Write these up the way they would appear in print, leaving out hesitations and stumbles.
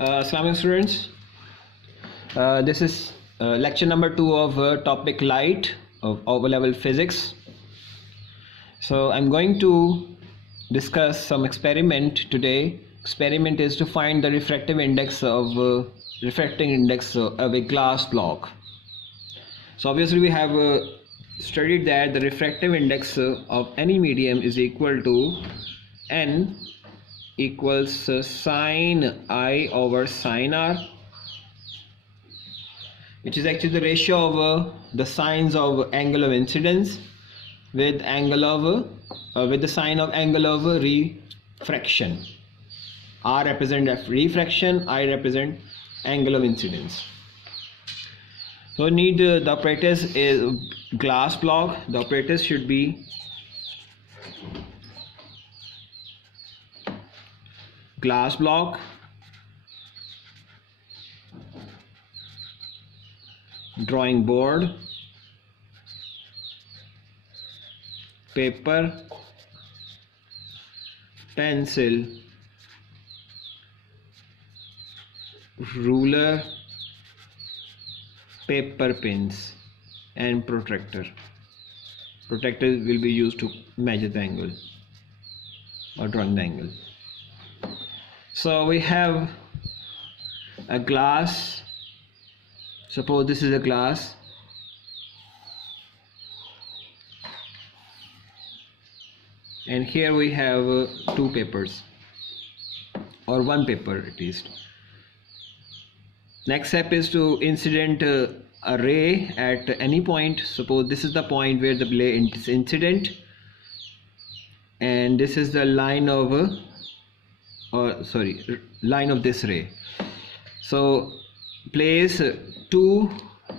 Assalamu students. This is lecture number 2 of topic light of overlevel physics. So I'm going to discuss some experiment today. Experiment is to find the refractive index of refracting index of a glass block. So obviously we have studied that the refractive index of any medium is equal to n equals sine I over sine r, which is actually the ratio of the sines of angle of incidence with angle of with the sign of angle of refraction. R represent refraction, I represent angle of incidence. So need the apparatus is glass block. The apparatus should be glass block, drawing board, paper, pencil, ruler, paper pins, and protractor. Protractor will be used to measure the angle or drawing the angle. So we have a glass. Suppose this is a glass. And here we have two papers, or one paper at least. Next step is to incident a ray at any point. Suppose this is the point where the ray is incident, and this is the line of line of this ray. So place two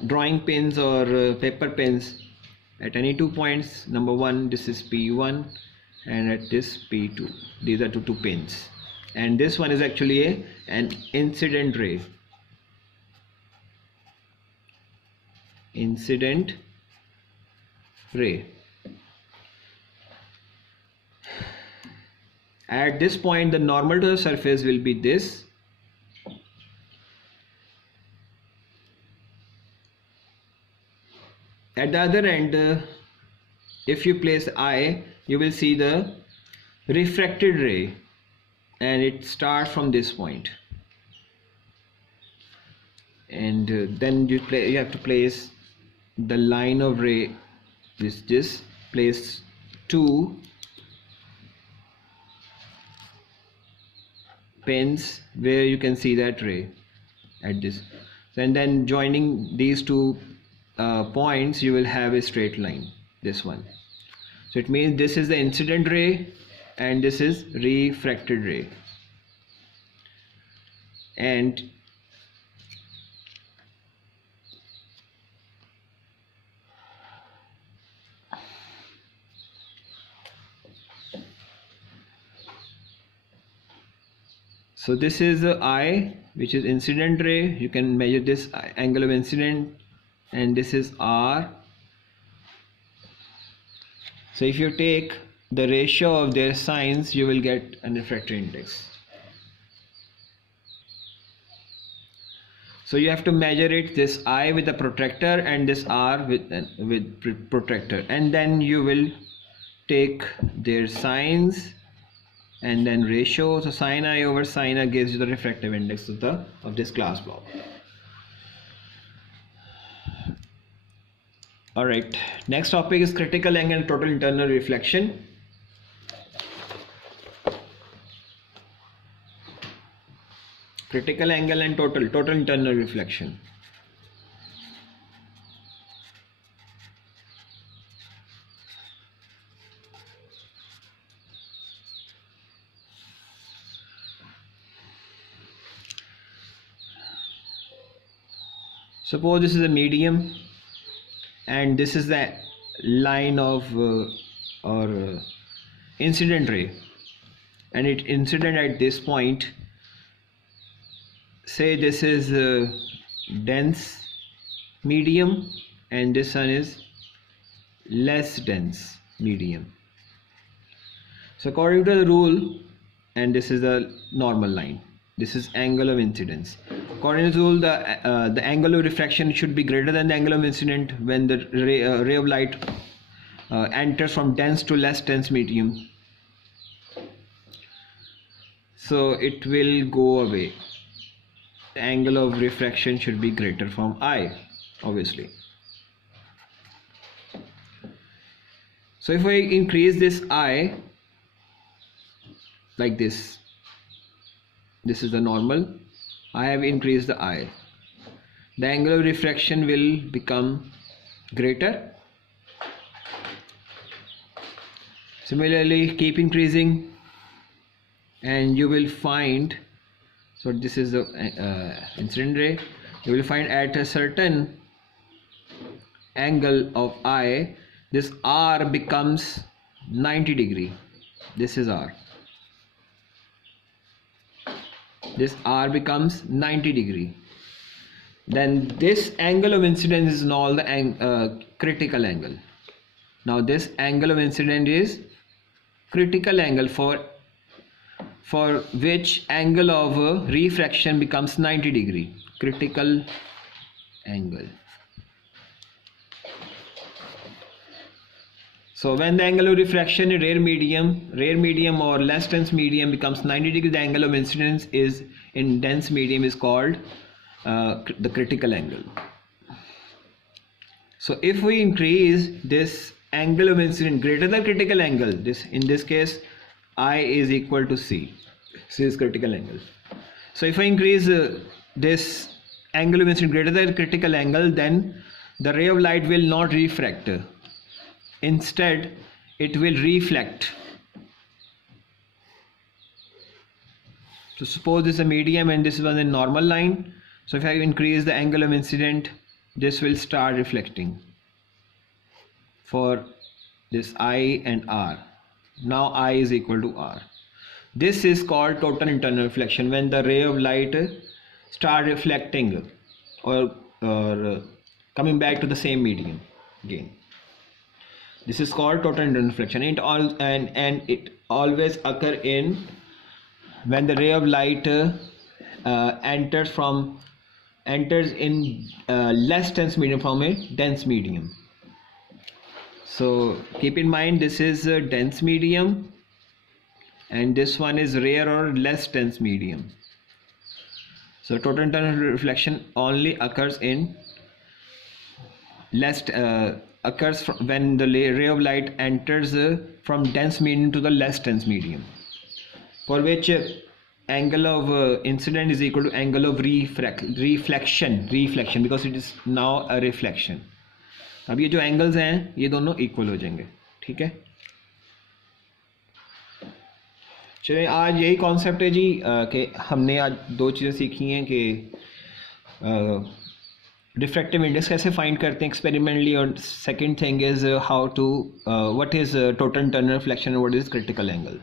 drawing pins or paper pins at any 2 points. Number 1, this is P1, and at this P2. These are two pins, and this one is actually an incident ray. Incident ray. At this point, the normal to the surface will be this. At the other end, if you place I, you will see the refracted ray, and it starts from this point. And then you have to place the line of ray. This place two pins where you can see that ray at this, and then joining these two points you will have a straight line, this one. So it means this is the incident ray and this is refracted ray. And so this is I, which is incident ray. You can measure this angle of incident, and this is R. So if you take the ratio of their signs, you will get an refractive index. So you have to measure it, this I with the protractor and this R with protractor, and then you will take their signs and then ratio. So sin I over sin R gives you the refractive index of this glass block. Alright, next topic is critical angle and total internal reflection. Critical angle and total internal reflection. Suppose this is a medium, and this is the line of incident ray, and it incident at this point. Say this is dense medium and this one is less dense medium. So according to the rule, and this is a normal line, This is angle of incidence. According to rule, the angle of refraction should be greater than the angle of incidence when the ray of light enters from dense to less dense medium. So it will go away. The angle of refraction should be greater from I, obviously. So if I increase this I like this, this is the normal, I have increased the I, the angle of refraction will become greater. Similarly, keep increasing and you will find, so this is the incident ray, you will find at a certain angle of I, this R becomes 90 degree. This is R. This R becomes 90 degree. Then this angle of incidence is called the critical angle. Now this angle of incidence is critical angle for which angle of refraction becomes 90 degree. Critical angle. So when the angle of refraction in rare medium or less dense medium becomes 90 degree, the angle of incidence is in dense medium is called the critical angle. So if we increase this angle of incidence greater than critical angle, in this case I is equal to C. C is critical angle. So if I increase this angle of incidence greater than critical angle, then the ray of light will not refract. Instead, it will reflect. So suppose this is a medium and this was a normal line. So if I increase the angle of incidence, this will start reflecting for this I and R. Now I is equal to R. This is called total internal reflection, when the ray of light start reflecting or coming back to the same medium again. This is called total internal reflection. It always occur in when the ray of light enters in less dense medium from a dense medium. So keep in mind, this is a dense medium and this one is rare or less dense medium. So total internal reflection only occurs in when the ray of light enters from dense medium to the less dense medium, for which angle of incident is equal to angle of reflection, because it is now a reflection. अब ये जो angles हैं ये दोनों equal हो जाएंगे, ठीक है। चलिए आज यही कॉन्सेप्ट है जी कि हमने आज दो चीज़ें सीखी हैं कि रिफ्रैक्टिव इंडेक्स कैसे फाइंड करते हैं एक्सपेरिमेंटली, और second thing is how to what is total internal reflection और व्हाट इज़ क्रिटिकल एंगल।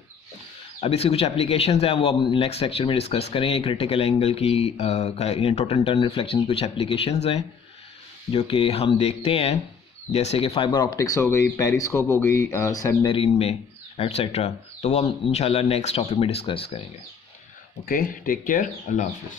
अब इसकी कुछ एप्लीकेशंस हैं वो हम नेक्स्ट सेक्शन में डिस्कस करेंगे। क्रिटिकल एंगल की टोटल इंटरनल रिफ्लेक्शन की कुछ एप्लीकेशंस हैं जो कि हम देखते हैं, जैसे कि फाइबर ऑप्टिक्स हो गई, पेरिस्कोप हो गई सबमरीन में एट्सेट्रा, तो वो हम इंशाल्लाह नेक्स्ट टॉपिक में डिस्कस करेंगे। ओके, टेक केयर, अल्लाह हाफिज़।